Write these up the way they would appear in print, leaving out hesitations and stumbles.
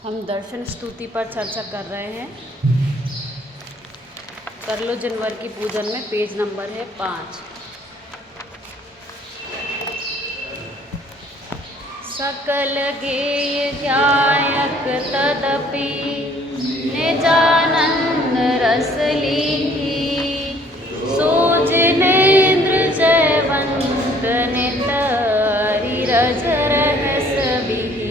हम दर्शन स्तुति पर चर्चा कर रहे हैं। कर लो जनवर की पूजन में पेज नंबर है 5। सकल गेय गायक तदपि निजानंद रस लीही, सो जिनेन्द्र जयवंत नित अरिरज रहस बिही।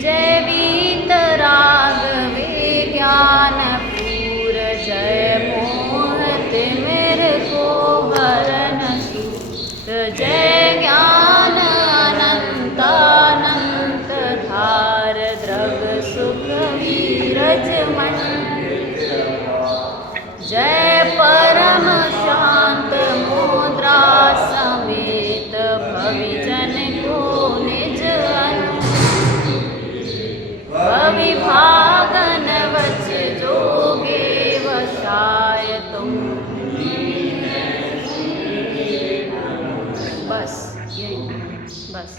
जय वीतराग विज्ञान पूर, जय मोह तिमिर को हरन सूत, जय ज्ञान अनंतानंत धार, द्रग सुख वीरज मन, जय परम शांत मुद्रा समेत, भविजन को निज अनु, भविभागन वच जोगे वशाय तुम। बस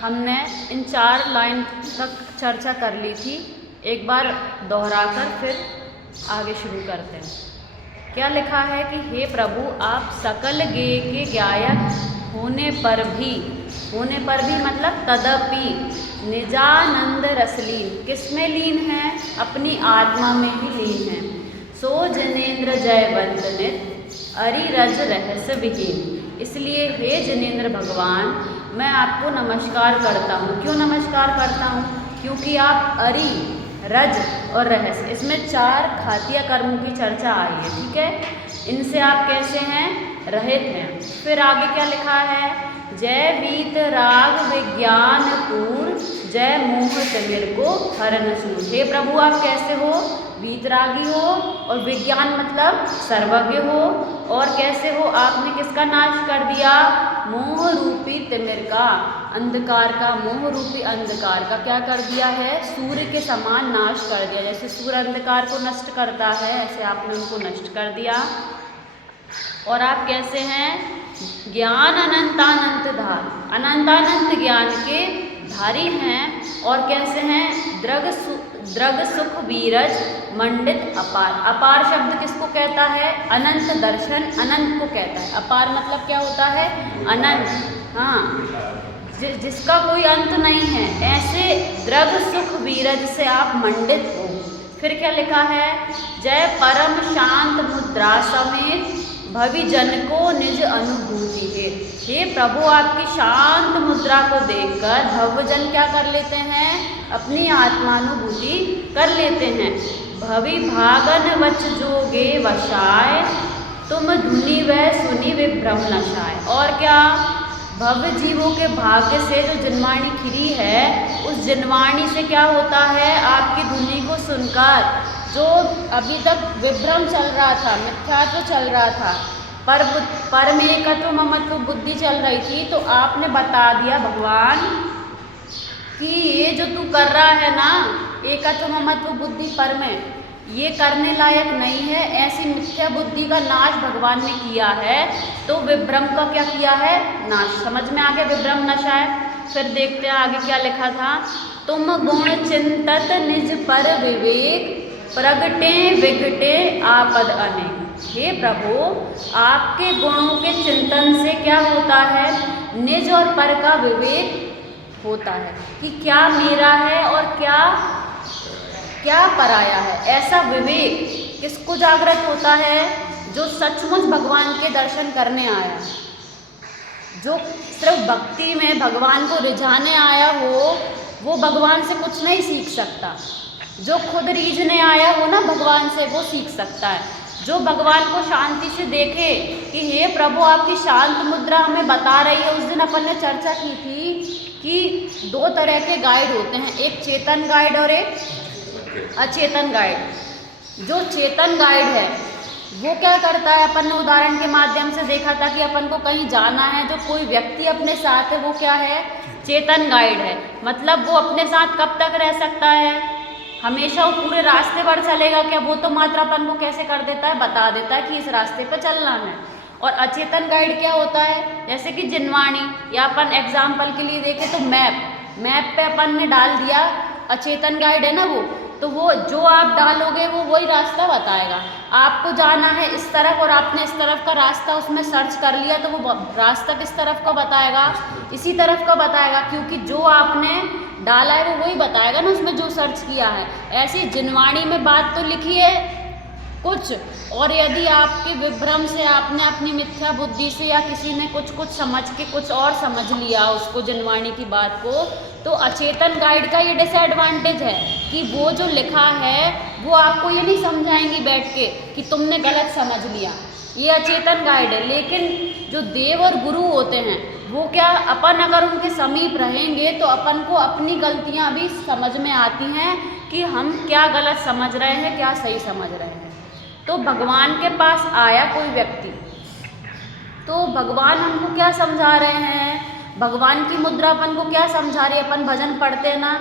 हमने इन 4 लाइन तक चर्चा कर ली थी। एक बार दोहराकर फिर आगे शुरू करते हैं। क्या लिखा है कि हे प्रभु, आप सकल गेय के गायक होने पर भी मतलब तदपि निजानंद रसलीन, किसमें लीन है? अपनी आत्मा में ही लीन है। सो जिनेन्द्र जयवंत नित अरिरज रहस्य विहीन, इसलिए हे जिनेन्द्र भगवान, मैं आपको नमस्कार करता हूँ। क्यों नमस्कार करता हूँ? क्योंकि आप अरि, रज और रहस्य, इसमें 4 घातीय कर्मों की चर्चा आई है। ठीक है, इनसे आप कैसे हैं? रहित हैं। फिर आगे क्या लिखा है? जय वीत राग विज्ञान पूर, जय मोह तिमिर को हरन सूर। हे प्रभु, आप कैसे हो? वीतरागी हो, और विज्ञान मतलब सर्वज्ञ हो। और कैसे हो? आपने किसका नाश कर दिया? मोह रूपी तिमिर का, अंधकार का, मोह रूपी अंधकार का क्या कर दिया है? सूर्य के समान नाश कर दिया। जैसे सूर्य अंधकार को नष्ट करता है, ऐसे आपने उनको नष्ट कर दिया। और आप कैसे हैं? ज्ञान अनंतानंत धार, अनंतानंत ज्ञान के धारी हैं। और कैसे हैं? द्रग सुख वीरज मंडित अपार। अपार शब्द किसको कहता है? अनंत दर्शन अनंत को कहता है। अपार मतलब क्या होता है? अनंत। हाँ, जिसका कोई अंत नहीं है, ऐसे द्रग सुख वीरज से आप मंडित हो। फिर क्या लिखा है? जय परम शांत मुद्रा समेत, भविजन को निज अनुभूति है। हे प्रभु, आपकी शांत मुद्रा को देखकर भवजन क्या कर लेते हैं? अपनी आत्मानुभूति कर लेते हैं। भवि भागन वच जोगे वशाय, तुम धुनि वह सुनि विभ्रम नशाय। और क्या? भव जीवों के भाग्य से जो जिनवाणी खिरी है, उस जिनवाणी से क्या होता है? आपकी धुनि को सुनकर जो अभी तक विभ्रम चल रहा था, मिथ्यात्व चल रहा था, परमेकत्व ममत्व बुद्धि चल रही थी, तो आपने बता दिया भगवान कि ये जो तू कर रहा है ना, एकत्व ममत्व बुद्धि पर में, ये करने लायक नहीं है। ऐसी मिथ्या बुद्धि का नाश भगवान ने किया है। तो विभ्रम का क्या किया है? नाश। समझ में आ गया? विभ्रम नशा है। फिर देखते हैं आगे क्या लिखा था। तुम गुण चिंतत निज पर विवेक, प्रगटे विघटे आपद अनेक। हे प्रभु, आपके गुणों के चिंतन से क्या होता है? निज और पर का विवेक होता है कि क्या मेरा है और क्या पराया है। ऐसा विवेक किसको जागृत होता है? जो सचमुच भगवान के दर्शन करने आया, जो सिर्फ भक्ति में भगवान को रिझाने आया हो, वो भगवान से कुछ नहीं सीख सकता। जो खुद रीझने आया हो ना भगवान से, वो सीख सकता है। जो भगवान को शांति से देखे कि हे प्रभु, आपकी शांत मुद्रा हमें बता रही है। उस दिन अपन ने चर्चा की थी कि 2 तरह के गाइड होते हैं, एक चेतन गाइड और एक अचेतन गाइड। जो चेतन गाइड है वो क्या करता है? अपन ने उदाहरण के माध्यम से देखा था कि अपन को कहीं जाना है, जो कोई व्यक्ति अपने साथ है, वो क्या है? चेतन गाइड है। मतलब वो अपने साथ कब तक रह सकता है? हमेशा वो पूरे रास्ते पर चलेगा क्या? वो तो मात्र अपन को कैसे कर देता है? बता देता है कि इस रास्ते पर चलना है। और अचेतन गाइड क्या होता है? जैसे कि जिनवाणी, या अपन एग्जाम्पल के लिए देखें तो मैप। मैप पे अपन ने डाल दिया, अचेतन गाइड है ना तो वो जो आप डालोगे वो वही रास्ता बताएगा। आपको जाना है इस तरफ और आपने इस तरफ का रास्ता उसमें सर्च कर लिया तो वो रास्ता किस तरफ का बताएगा, इसी तरफ का बताएगा, क्योंकि जो आपने डाला है वो वही बताएगा ना उसमें जो सर्च किया है। ऐसी जिनवाणी में बात तो लिखी है कुछ, और यदि आपके विभ्रम से आपने अपनी मिथ्या बुद्धि से या किसी ने कुछ समझ के कुछ और समझ लिया उसको जिनवाणी की बात को, तो अचेतन गाइड का ये डिसएडवांटेज है कि वो जो लिखा है वो आपको ये नहीं समझाएंगी बैठ के कि तुमने गलत समझ लिया, ये अचेतन गाइड है। लेकिन जो देव और गुरु होते हैं वो क्या, अपन अगर उनके समीप रहेंगे तो अपन को अपनी गलतियाँ भी समझ में आती हैं कि हम क्या गलत समझ रहे हैं क्या सही समझ रहे हैं। तो भगवान के पास आया कोई व्यक्ति, तो भगवान हमको क्या समझा रहे हैं, भगवान की मुद्रा अपन को क्या समझा रही है। अपन भजन पढ़ते हैं ना,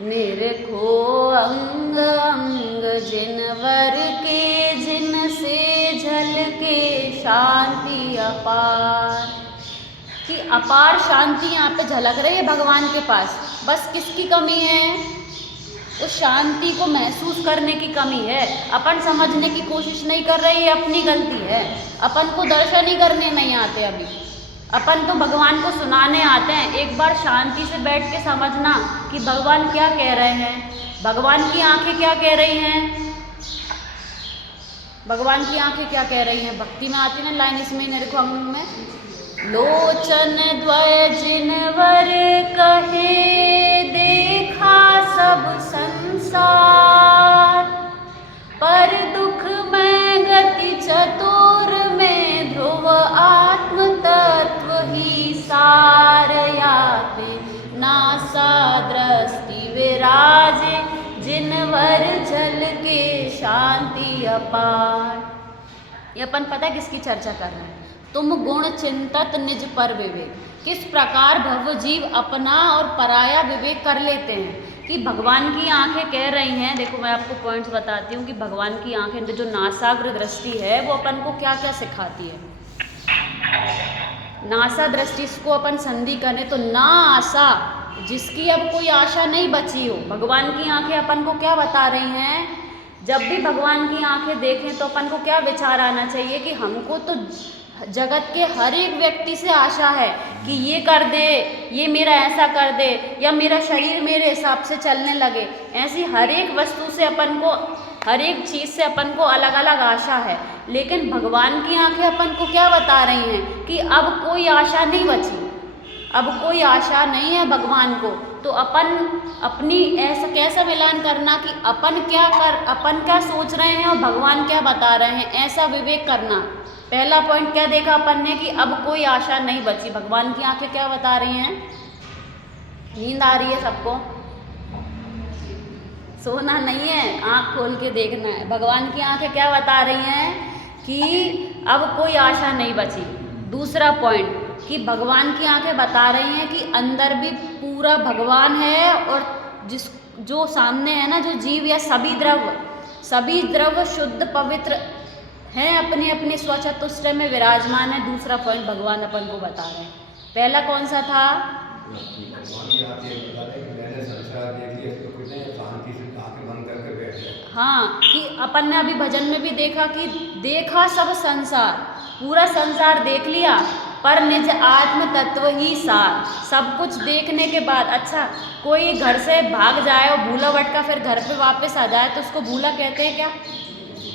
निरखो अंग अंग जिनवर के जिनसे झलके शांति अपार, कि अपार शांति यहाँ पे झलक रही है भगवान के पास। बस किसकी कमी है, उस शांति को महसूस करने की कमी है। अपन समझने की कोशिश नहीं कर रहे, ये अपनी गलती है। अपन को दर्शन ही करने नहीं आते अभी, अपन तो भगवान को सुनाने आते हैं। एक बार शांति से बैठ के समझना कि भगवान क्या कह रहे हैं, भगवान की आंखें क्या कह रही हैं, भगवान की आंखें क्या कह रही हैं। भक्ति में आती ना लाइन इसमें निरखो अंग में, लोचन द्वय जिनवर कहे देखा सब संसार, पर दुख में गति चतुर में ध्रुव आत्म तत्व ही सार याते, नासा दृष्टि विराजे जिनवर जल के शांति अपार। ये अपन पता है किसकी चर्चा कर रहे हैं, तुम गुण चिंतत निज पर विवेक। किस प्रकार भव जीव अपना और पराया विवेक कर लेते हैं कि भगवान की आंखें कह रही हैं। देखो मैं आपको पॉइंट्स बताती हूँ कि भगवान की आंखें जो नासाग्र दृष्टि है वो अपन को क्या क्या सिखाती है। नासा दृष्टि को अपन संधि करें तो ना आशा, जिसकी अब कोई आशा नहीं बची हो। भगवान की आंखें अपन को क्या बता रही हैं, जब भी भगवान की आंखें देखें तो अपन को क्या विचार आना चाहिए कि हमको तो जगत के हर एक व्यक्ति से आशा है कि ये कर दे, ये मेरा ऐसा कर दे, या मेरा शरीर मेरे हिसाब से चलने लगे। ऐसी हर एक वस्तु से अपन को, हर एक चीज़ से अपन को अलग अलग आशा है। लेकिन भगवान की आंखें अपन को क्या बता रही हैं कि अब कोई आशा नहीं बची, अब कोई आशा नहीं है भगवान को। तो अपन अपनी ऐसा कैसा मिलान करना कि अपन क्या सोच रहे हैं और भगवान क्या बता रहे हैं, ऐसा विवेक करना। पहला पॉइंट क्या देखा अपन ने कि अब कोई आशा नहीं बची। भगवान की आंखें क्या बता रही हैं, नींद आ रही है सबको, सोना नहीं है, आँख खोल के देखना है। भगवान की आंखें क्या बता रही हैं कि अब कोई आशा नहीं बची। दूसरा पॉइंट कि भगवान की आंखें बता रही हैं कि अंदर भी पूरा भगवान है, और जो सामने है ना, जो जीव या सभी द्रव्य शुद्ध पवित्र हैं, अपनी अपनी स्वचतुष्टय में विराजमान है। दूसरा पॉइंट भगवान अपन को बता रहे हैं। पहला कौन सा था, हाँ, कि अपन ने अभी भजन में भी देखा कि देखा सब संसार, पूरा संसार देख लिया, पर निज आत्म तत्व ही सार। सब कुछ देखने के बाद, अच्छा कोई घर से भाग जाए और भूला भटका फिर घर पे वापस आ जाए तो उसको भूला कहते हैं क्या?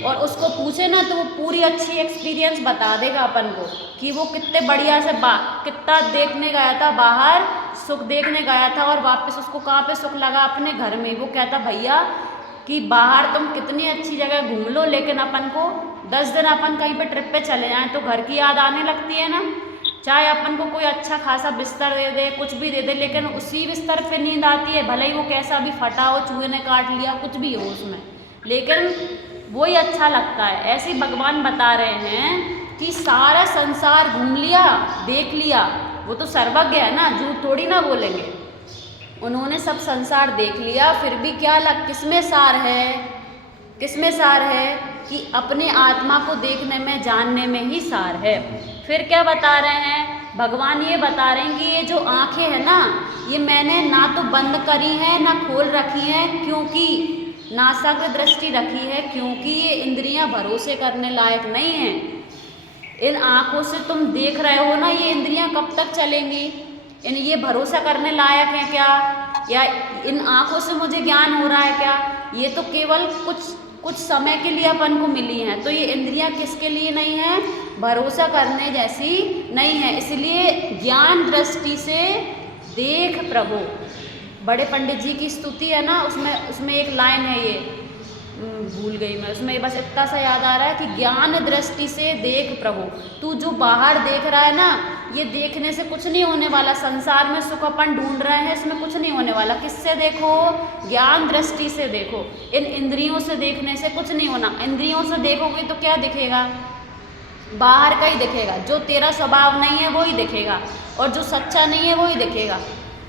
और उसको पूछे ना तो वो पूरी अच्छी एक्सपीरियंस बता देगा अपन को कि वो कितने बढ़िया से कितना देखने गया था बाहर, सुख देखने गया था, और वापस उसको कहाँ पे सुख लगा, अपने घर में। वो कहता भैया कि बाहर तुम कितनी अच्छी जगह घूम लो, लेकिन अपन को 10 दिन अपन कहीं पे ट्रिप पे चले जाएं तो घर की याद आने लगती है ना। चाहे अपन को कोई अच्छा खासा बिस्तर दे दे, कुछ भी दे दे, लेकिन उसी बिस्तर पे नींद आती है, भले ही वो कैसा भी फटा हो, चूहे ने काट लिया, कुछ भी हो उसमें, लेकिन वही अच्छा लगता है। ऐसे भगवान बता रहे हैं कि सारा संसार घूम लिया, देख लिया, वो तो सर्वज्ञ है ना, झूठ थोड़ी ना बोलेंगे। उन्होंने सब संसार देख लिया, फिर भी किसमें सार है, किसमें सार है कि अपने आत्मा को देखने में, जानने में ही सार है। फिर क्या बता रहे हैं, भगवान ये बता रहे हैं कि ये जो आँखें हैं ना, ये मैंने ना तो बंद करी हैं ना खोल रखी हैं, क्योंकि नासाग्र दृष्टि रखी है, क्योंकि ये इंद्रियां भरोसे करने लायक नहीं हैं। इन आँखों से तुम देख रहे हो ना, ये इंद्रियां कब तक चलेंगी? ये भरोसा करने लायक है क्या? या इन आँखों से मुझे ज्ञान हो रहा है क्या? ये तो केवल कुछ समय के लिए अपन को मिली हैं। तो ये इंद्रियां किसके लिए नहीं है? भरोसा करने जैसी नहीं है। इसलिए ज्ञान दृष्टि से देख प्रभु। बड़े पंडित जी की स्तुति है ना, उसमें एक लाइन है, ये भूल गई मैं, उसमें बस इतना सा याद आ रहा है कि ज्ञान दृष्टि से देख प्रभु। तू जो बाहर देख रहा है ना, ये देखने से कुछ नहीं होने वाला। संसार में सुख अपन ढूंढ रहे हैं, इसमें कुछ नहीं होने वाला। किससे देखो? ज्ञान दृष्टि से देखो। इन इंद्रियों से देखने से कुछ नहीं होना। इंद्रियों से देखोगे तो क्या दिखेगा? बाहर का ही दिखेगा। जो तेरा स्वभाव नहीं है वो ही दिखेगा, और जो सच्चा नहीं है वो ही दिखेगा।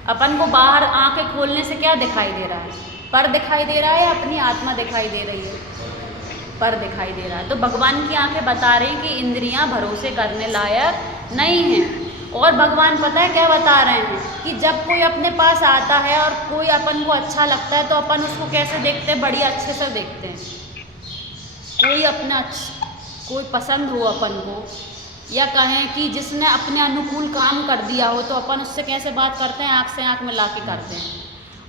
अपन को बाहर आंखें खोलने से क्या दिखाई दे रहा है? पर दिखाई दे रहा है या अपनी आत्मा दिखाई दे रही है? पर दिखाई दे रहा है। तो भगवान की आंखें बता रही कि इंद्रियां भरोसे करने लायक नहीं हैं। और भगवान पता है क्या बता रहे हैं कि जब कोई अपने पास आता है और कोई अपन को अच्छा लगता है तो अपन उसको कैसे देखते हैं? बड़ी अच्छे से देखते हैं। कोई पसंद हो अपन को, या कहें कि जिसने अपने अनुकूल काम कर दिया हो, तो अपन उससे कैसे बात करते हैं? आँख से आँख मिला के करते हैं।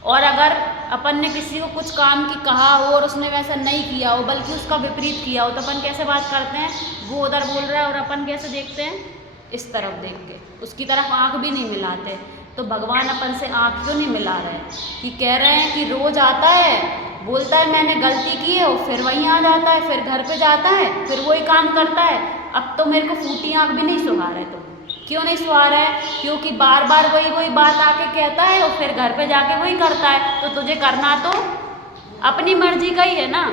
और अगर अपन ने किसी को कुछ काम की कहा हो और उसने वैसा नहीं किया हो, बल्कि उसका विपरीत किया हो, तो अपन कैसे बात करते हैं? वो उधर बोल रहा है और अपन कैसे देखते हैं? इस तरफ देख के, उसकी तरफ आँख भी नहीं मिलाते। तो भगवान अपन से आँख क्यों नहीं मिला रहे? कि कह रहे हैं कि रोज आता है, बोलता है मैंने गलती की है, फिर वहीं आ जाता है, फिर घर पे जाता है, फिर वही काम करता है। अब तो मेरे को फूटी आँख भी नहीं सुहा रहे। तो क्यों नहीं सुहा रहा है? क्योंकि बार बार वही बात आके कहता है और फिर घर पे जाके वही करता है। तो तुझे करना तो अपनी मर्जी का ही है ना।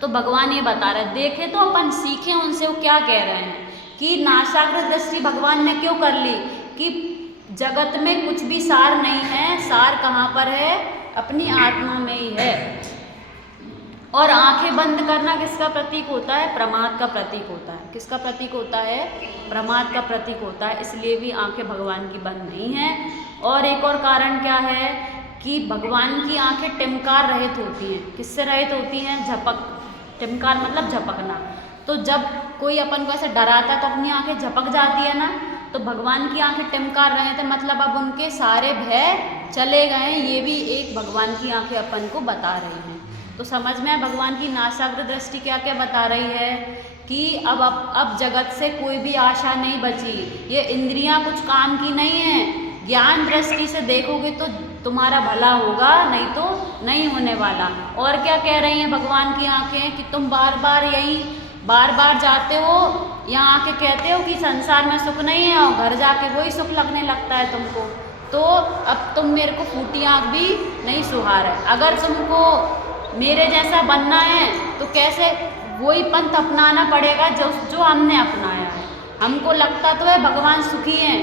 तो भगवान ये बता रहे, देखे तो अपन सीखें उनसे वो क्या कह रहे हैं। कि नासाग्र दृष्टि भगवान ने क्यों कर ली? कि जगत में कुछ भी सार नहीं है। सार कहाँ पर है? अपनी आत्मा में ही है। और आंखें बंद करना किसका प्रतीक होता है? प्रमाद का प्रतीक होता है। किसका प्रतीक होता है? प्रमाद का प्रतीक होता है। इसलिए भी आंखें भगवान की बंद नहीं हैं। और एक और कारण क्या है कि भगवान की आंखें टिमकार रहित होती हैं। किससे रहित होती हैं? झपक। टिमकार मतलब झपकना। तो जब कोई अपन को ऐसे डराता है तो अपनी आंखें झपक जाती है ना। तो भगवान की आंखें टिमकार रहे थे, मतलब अब उनके सारे भय चले गए। ये भी एक भगवान की आंखें अपन को बता रही हैं। तो समझ में भगवान की नासाग्र दृष्टि क्या क्या बता रही है कि अब जगत से कोई भी आशा नहीं बची। ये इंद्रियां कुछ काम की नहीं है। ज्ञान दृष्टि से देखोगे तो तुम्हारा भला होगा, नहीं तो नहीं होने वाला। और क्या कह रही हैं भगवान की आंखें कि तुम बार बार जाते हो, यहाँ आके कहते हो कि संसार में सुख नहीं है, और घर जाके वही सुख लगने लगता है तुमको। तो अब तुम मेरे को फूटी आँख भी नहीं सुहा रहे। अगर तुमको मेरे जैसा बनना है तो कैसे वही पंथ अपनाना पड़ेगा जो हमने अपनाया है। हमको लगता तो है भगवान सुखी हैं,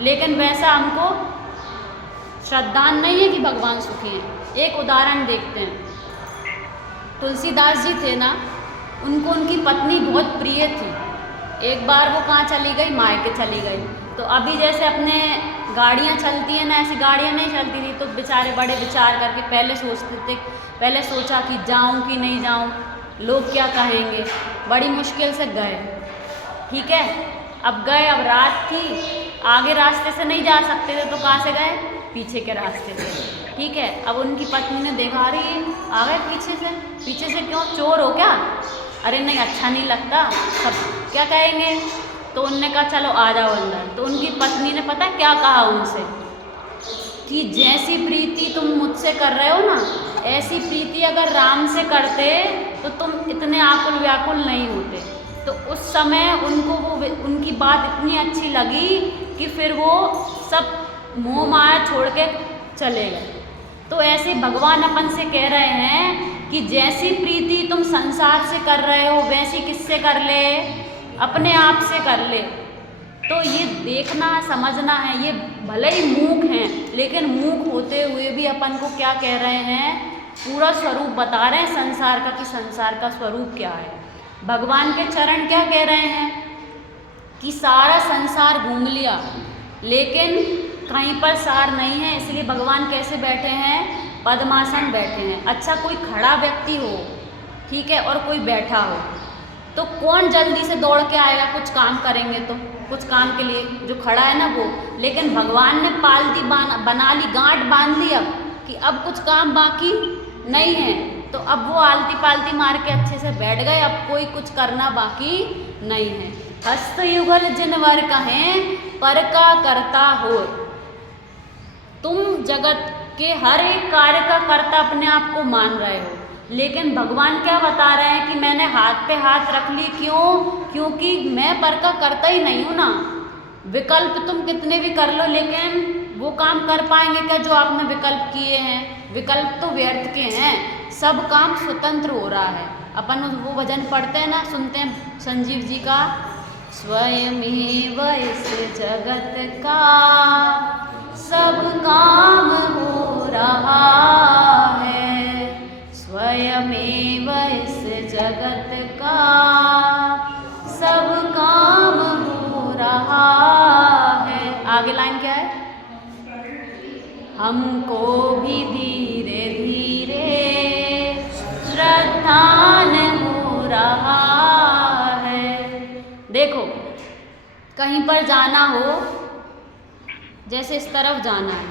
लेकिन वैसा हमको श्रद्धा नहीं है कि भगवान सुखी हैं। एक उदाहरण देखते हैं। तुलसीदास जी थे ना, उनको उनकी पत्नी बहुत प्रिय थी। एक बार वो कहाँ चली गई? मायके चली गई। तो अभी जैसे अपने गाड़ियाँ चलती हैं ना, ऐसी गाड़ियाँ नहीं चलती थी। तो बेचारे बड़े विचार करके पहले सोचा कि जाऊँ कि नहीं जाऊँ, लोग क्या कहेंगे। बड़ी मुश्किल से गए। ठीक है, अब गए, अब रात थी, आगे रास्ते से नहीं जा सकते थे, तो कहाँ से गए? पीछे के रास्ते से। ठीक है, अब उनकी पत्नी ने देखा, रही आ गए पीछे से क्यों? चोर हो क्या? अरे नहीं, अच्छा नहीं लगता, सब क्या कहेंगे। तो उनने कहा चलो आ जाओ अंदर। तो उनकी पत्नी ने पता क्या कहा उनसे कि जैसी प्रीति तुम मुझसे कर रहे हो ना, ऐसी प्रीति अगर राम से करते तो तुम इतने आकुल व्याकुल नहीं होते। तो उस समय उनको उनकी बात इतनी अच्छी लगी कि फिर वो सब मोह माया छोड़ के चले गए। तो ऐसे भगवान अपन से कह रहे हैं कि जैसी प्रीति तुम संसार से कर रहे हो, वैसी किससे कर ले? अपने आप से कर ले। तो ये देखना समझना है। ये भले ही मूक हैं, लेकिन मूक होते हुए भी अपन को क्या कह रहे हैं? पूरा स्वरूप बता रहे हैं संसार का, कि संसार का स्वरूप क्या है। भगवान के चरण क्या कह रहे हैं कि सारा संसार घूम लिया लेकिन कहीं पर सार नहीं है, इसलिए भगवान कैसे बैठे हैं? पद्मासन बैठे हैं। अच्छा, कोई खड़ा व्यक्ति हो, ठीक है, और कोई बैठा हो, तो कौन जल्दी से दौड़ के आएगा कुछ काम करेंगे तो, कुछ काम के लिए? जो खड़ा है ना वो। लेकिन भगवान ने पालती बना ली, गांठ बांध ली अब कि अब कुछ काम बाकी नहीं है, तो अब वो आलती पालती मार के अच्छे से बैठ गए, अब कोई कुछ करना बाकी नहीं है। हस्त युगल जिनवर कहें पर का करता हो। तुम जगत के हर एक कार्य का कर्ता अपने आप को मान रहे हो, लेकिन भगवान क्या बता रहे हैं कि मैंने हाथ पे हाथ रख ली। क्यों? क्योंकि मैं पर का करता ही नहीं हूँ ना। विकल्प तुम कितने भी कर लो, लेकिन वो काम कर पाएंगे क्या जो आपने विकल्प किए हैं? विकल्प तो व्यर्थ के हैं, सब काम स्वतंत्र हो रहा है। अपन वो भजन पढ़ते हैं ना, सुनते हैं संजीव जी का, स्वयमेव इस जगत का सब काम हो रहा है, स्वयमेव इस जगत का सब काम हो रहा है। आगे लाइन क्या है? हमको भी धीरे धीरे श्रद्धान हो रहा है। देखो, कहीं पर जाना हो, जैसे इस तरफ जाना है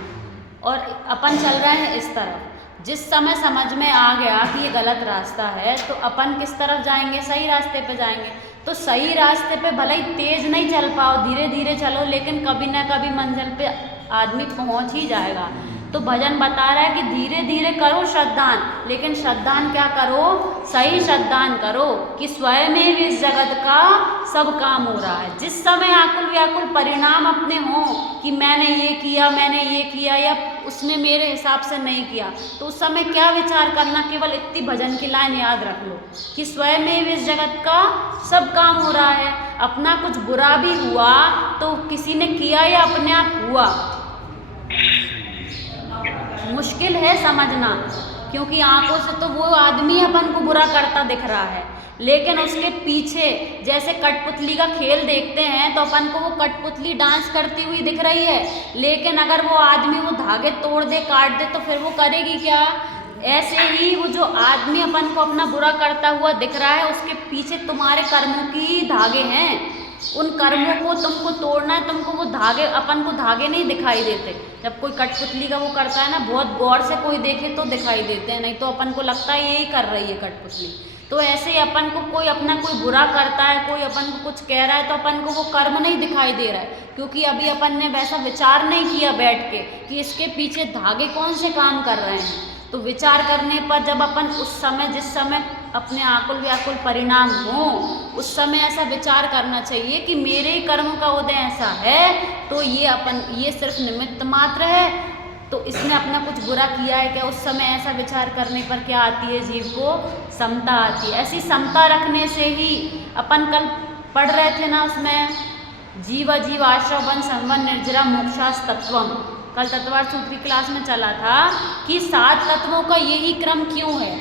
और अपन चल रहे हैं इस तरफ, जिस समय समझ में आ गया कि ये गलत रास्ता है तो अपन किस तरफ जाएंगे? सही रास्ते पे जाएंगे। तो सही रास्ते पे भले ही तेज नहीं चल पाओ, धीरे धीरे चलो, लेकिन कभी ना कभी मंजिल पे आदमी पहुंच ही जाएगा। तो भजन बता रहा है कि धीरे धीरे करो श्रद्धान, लेकिन श्रद्धान क्या करो? सही श्रद्धान करो कि स्वयं में इस जगत का सब काम हो रहा है। जिस समय आकुल व्याकुल परिणाम अपने हों कि मैंने ये किया, मैंने ये किया, या उसने मेरे हिसाब से नहीं किया, तो उस समय क्या विचार करना? केवल इतनी भजन की लाइन याद रख लो कि स्वयं में इस जगत का सब काम हो रहा है। अपना कुछ बुरा भी हुआ तो किसी ने किया या अपने आप हुआ? मुश्किल है समझना, क्योंकि आंखों से तो वो आदमी अपन को बुरा करता दिख रहा है, लेकिन उसके पीछे जैसे कठपुतली का खेल देखते हैं तो अपन को वो कठपुतली डांस करती हुई दिख रही है, लेकिन अगर वो आदमी वो धागे तोड़ दे, काट दे, तो फिर वो करेगी क्या? ऐसे ही वो जो आदमी अपन को अपना बुरा करता हुआ दिख रहा है, उसके पीछे तुम्हारे कर्मों की धागे हैं। उन कर्मों को तुमको तोड़ना है, तुमको वो धागे, अपन को धागे नहीं दिखाई देते। जब कोई कठपुतली का वो करता है ना, बहुत गौर से कोई देखे तो दिखाई देते हैं, नहीं तो अपन को लगता है यही कर रही है कठपुतली। तो ऐसे ही अपन को कोई अपना कोई बुरा करता है, कोई अपन को कुछ कह रहा है, तो अपन को वो कर्म नहीं दिखाई दे रहा है, क्योंकि अभी अपन ने वैसा विचार नहीं किया बैठ के कि इसके पीछे धागे कौन से काम कर रहे हैं। तो विचार करने पर जब अपन उस समय, जिस समय अपने आकुल व्याकुल परिणाम हो, उस समय ऐसा विचार करना चाहिए कि मेरे ही कर्म का उदय ऐसा है, तो ये सिर्फ निमित्त मात्र है, तो इसने अपना कुछ बुरा किया है क्या? उस समय ऐसा विचार करने पर क्या आती है? जीव को समता आती है। ऐसी समता रखने से ही अपन कल पढ़ रहे थे ना, उसमें जीव अजीव आश्रव वन संवन निर्जरा मोक्षास तत्वम, कल तत्वार्थ सूत्र की क्लास में चला था कि 7 तत्वों का यही क्रम क्यों है?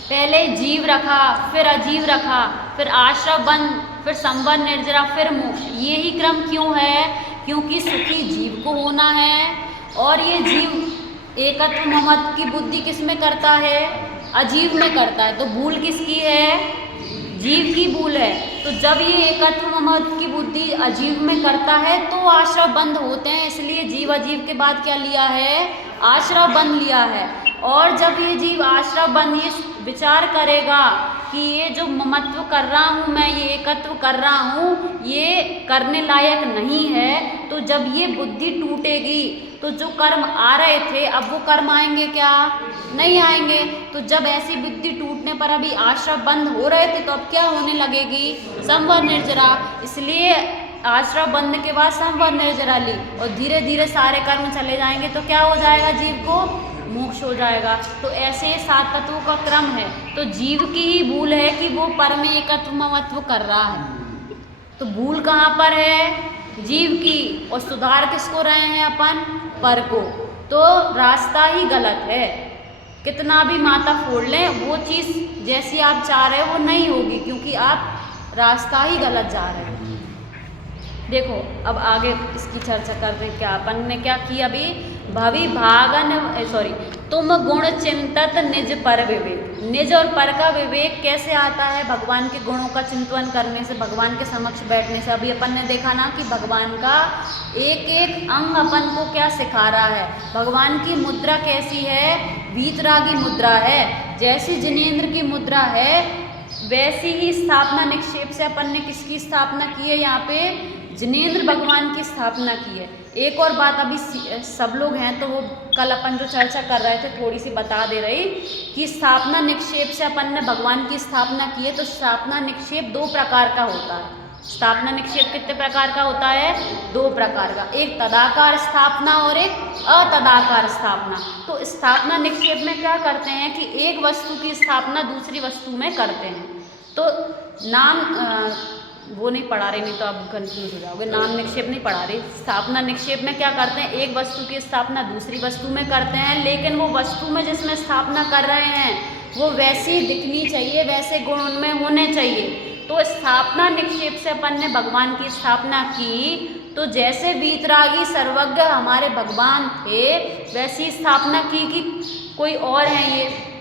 पहले जीव रखा, फिर अजीव रखा, फिर आश्रव वन, फिर संवन निर्जरा, फिर मोक्ष। यही क्रम क्यों है? क्योंकि सुखी जीव को होना है, और ये जीव एकत्व ममत्व की बुद्धि किस में करता है? अजीव में करता है। तो भूल किसकी है? जीव की भूल है। तो जब ये एकत्व ममत्व की बुद्धि अजीव में करता है तो आश्रव बंध होते हैं, इसलिए जीव अजीव के बाद क्या लिया है? आश्रव बंध लिया है। और जब ये जीव आश्रव बंध ये विचार करेगा कि ये जो ममत्व कर रहा हूँ मैं, ये एकत्व कर रहा हूँ, ये करने लायक नहीं है, तो जब ये बुद्धि टूटेगी तो जो कर्म आ रहे थे अब वो कर्म आएंगे क्या? नहीं आएंगे। तो जब ऐसी बुद्धि टूटने पर अभी आश्रव बंद हो रहे थे, तो अब क्या होने लगेगी? संवर निर्जरा। इसलिए आश्रव बंद के बाद संवर निर्जरा ली, और धीरे धीरे सारे कर्म चले जाएंगे, तो क्या हो जाएगा? जीव को मोक्ष हो जाएगा। तो ऐसे 7 तत्वों का क्रम है। तो जीव की ही भूल है कि वो परम एकत्व ममत्व कर रहा है। तो भूल कहाँ पर है? जीव की। और सुधार किसको रहे हैं अपन? पर को। तो रास्ता ही गलत है। कितना भी माथा फोड़ लें, वो चीज़ जैसी आप चाह रहे हो वो नहीं होगी, क्योंकि आप रास्ता ही गलत जा रहे हो। देखो अब आगे इसकी चर्चा करते हैं। क्या अपन ने क्या किया अभी, भवि भागन सॉरी तुम गुण चिंतत निज पर विवेक। निज और पर का विवेक कैसे आता है, भगवान के गुणों का चिंतन करने से, भगवान के समक्ष बैठने से। अभी अपन ने देखा ना कि भगवान का एक एक अंग अपन को क्या सिखा रहा है। भगवान की मुद्रा कैसी है, वीतरागी मुद्रा है। जैसी जिनेंद्र की मुद्रा है वैसी ही स्थापना निक्षेप से अपन ने किसकी स्थापना की है, यहाँ पे जिनेंद्र भगवान की स्थापना की है। एक और बात अभी सब लोग हैं तो वो कल अपन जो चर्चा कर रहे थे थोड़ी सी बता दे रही कि स्थापना निक्षेप से अपन ने भगवान की स्थापना की है। तो स्थापना निक्षेप दो प्रकार का होता है। स्थापना निक्षेप कितने प्रकार का होता है, दो प्रकार का, एक तदाकार स्थापना और एक अतदाकार स्थापना। तो स्थापना निक्षेप में क्या करते हैं कि एक वस्तु की स्थापना दूसरी वस्तु में करते हैं। तो नाम वो नहीं पढ़ा रही, नहीं तो आप कंफ्यूज हो जाओगे। नाम निक्षेप नहीं पढ़ा रही। स्थापना निक्षेप में क्या करते हैं, एक वस्तु की स्थापना दूसरी वस्तु में करते हैं, लेकिन वो वस्तु में जिसमें स्थापना कर रहे हैं वो वैसी दिखनी चाहिए, वैसे गुण उनमें होने चाहिए। तो स्थापना निक्षेप से अपन ने भगवान की स्थापना की। तो जैसे वीतरागी सर्वज्ञ हमारे भगवान थे वैसी स्थापना की कि कोई और है, ये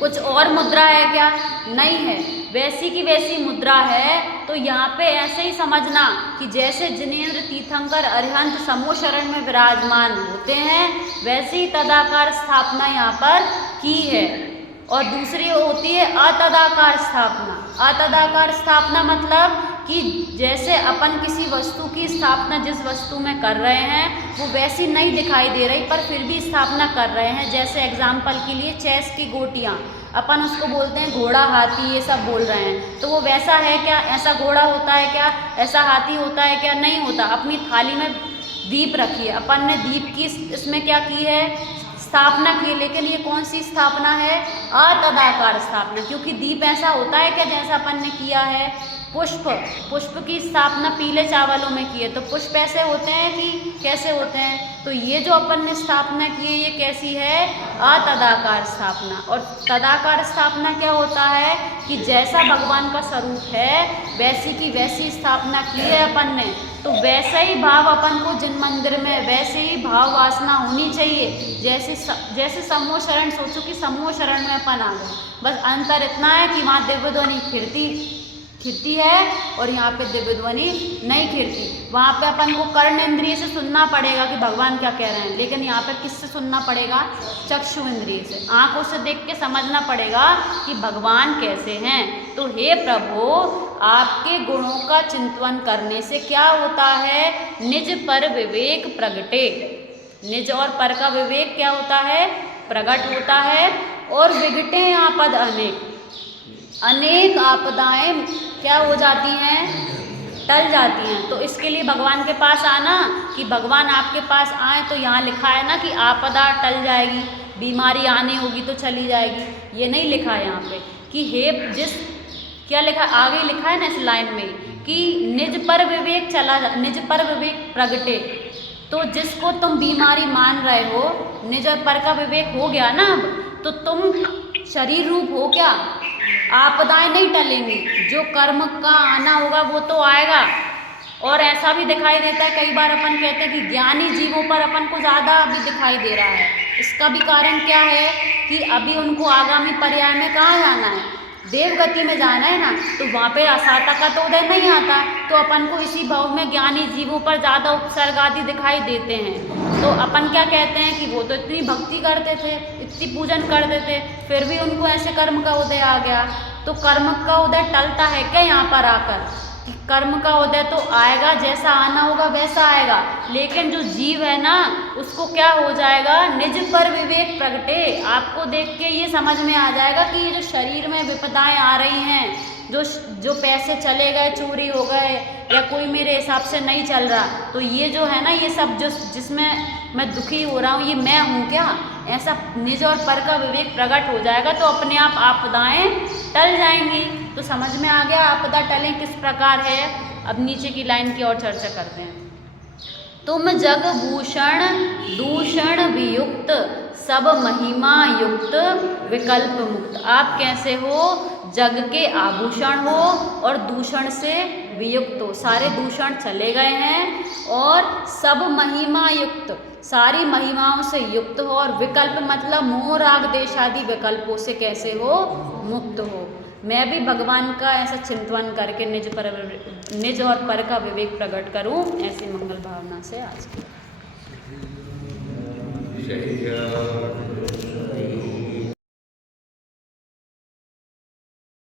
कुछ और मुद्रा है क्या, नहीं है, वैसी की वैसी मुद्रा है। तो यहाँ पे ऐसे ही समझना कि जैसे जिनेंद्र तीर्थंकर अरिहंत समूह शरण में विराजमान होते हैं वैसे ही तदाकार स्थापना यहाँ पर की है। और दूसरी होती है अतदाकार स्थापना। अतदाकार स्थापना मतलब कि जैसे अपन किसी वस्तु की स्थापना जिस वस्तु में कर रहे हैं वो वैसी नहीं दिखाई दे रही पर फिर भी स्थापना कर रहे हैं। जैसे एग्जाम्पल के लिए चेस की गोटियाँ, अपन उसको बोलते हैं घोड़ा हाथी, ये सब बोल रहे हैं, तो वो वैसा है क्या, ऐसा घोड़ा होता है क्या, ऐसा हाथी होता है क्या, नहीं होता। अपनी थाली में दीप रखी है, अपन ने दीप की इसमें क्या की है, स्थापना की, लेकिन ये कौन सी स्थापना है, अतदाकार स्थापना। क्योंकि दीप ऐसा होता है क्या जैसा अपन ने किया है, पुष्प की स्थापना पीले चावलों में की है, तो पुष्प ऐसे होते हैं कि कैसे होते हैं। तो ये जो अपन ने स्थापना की है ये कैसी है, अतदाकार स्थापना। और तदाकार स्थापना क्या होता है कि जैसा भगवान का स्वरूप है वैसी की वैसी स्थापना की है अपन ने। तो वैसा ही भाव अपन को जिन मंदिर में वैसे ही भाव वासना होनी चाहिए। जैसे समूह शरण, सोचो कि समूह शरण में अपन आ गए, बस अंतर इतना है कि वहाँ दिव्य ध्वनि खिरती है और यहाँ पे दिव्य ध्वनि नहीं खिरती। वहाँ पे अपन को कर्ण इंद्रिय से सुनना पड़ेगा कि भगवान क्या कह रहे हैं, लेकिन यहाँ पे किससे सुनना पड़ेगा, चक्षु इंद्रिय से, आंखों से देख के समझना पड़ेगा कि भगवान कैसे हैं। तो हे प्रभु, आपके गुणों का चिंतन करने से क्या होता है, निज पर विवेक प्रगटे। निज और पर का विवेक क्या होता है, प्रकट होता है। और विघटे आपद अनेक आपदाएं क्या हो जाती हैं, टल जाती हैं। तो इसके लिए भगवान के पास आना, कि भगवान आपके पास आए, तो यहाँ लिखा है ना कि आपदा टल जाएगी, बीमारी आनी होगी तो चली जाएगी, ये नहीं लिखा है यहाँ पे कि हे क्या लिखा, आगे लिखा है ना इस लाइन में कि निज पर विवेक प्रगटे। तो जिसको तुम बीमारी मान रहे हो, निज और पर का विवेक हो गया ना, अब तो तुम शरीर रूप हो क्या, आपदाएं नहीं टलेंगी, जो कर्म का आना होगा वो तो आएगा। और ऐसा भी दिखाई देता है, कई बार अपन कहते हैं कि ज्ञानी जीवों पर अपन को ज़्यादा अभी दिखाई दे रहा है। इसका भी कारण क्या है कि अभी उनको आगामी पर्याय में कहाँ जाना है, देवगति में जाना है ना, तो वहाँ पे असाता का तो उदय नहीं आता, तो अपन को इसी भाव में ज्ञानी जीवों पर ज़्यादा उपसर्ग आदि दिखाई देते हैं। तो अपन क्या कहते हैं कि वो तो इतनी भक्ति करते थे, इतनी पूजन करते थे, फिर भी उनको ऐसे कर्म का उदय आ गया। तो कर्म का उदय टलता है क्या यहाँ पर आकर, कि कर्म का उदय तो आएगा, जैसा आना होगा वैसा आएगा, लेकिन जो जीव है ना उसको क्या हो जाएगा, निज पर विवेक प्रगटे। आपको देख के ये समझ में आ जाएगा कि ये जो शरीर में विपदाएं आ रही हैं, जो पैसे चले गए, चोरी हो गए, या कोई मेरे हिसाब से नहीं चल रहा, तो ये जो है ना, ये सब जिसमें मैं दुखी हो रहा हूँ, ये मैं हूँ क्या, ऐसा निज और पर का विवेक प्रकट हो जाएगा, तो अपने आप आपदाएं टल जाएंगी। तो समझ में आ गया आपदा टले किस प्रकार है। अब नीचे की लाइन की और चर्चा करते हैं। तुम जग भूषण दूषण वियुक्त सब महिमा युक्त विकल्प मुक्त। आप कैसे हो? जग के आभूषण हो और दूषण से वियुक्त हो, सारे दूषण चले गए हैं और सब महिमा युक्त, सारी महिमाओं से युक्त हो। और विकल्प मतलब मोह राग देश आदि विकल्पों से कैसे हो? मुक्त हो। मैं भी भगवान का ऐसा चिंतन करके निज और पर का विवेक प्रकट करूं, ऐसी मंगल भावना से आज की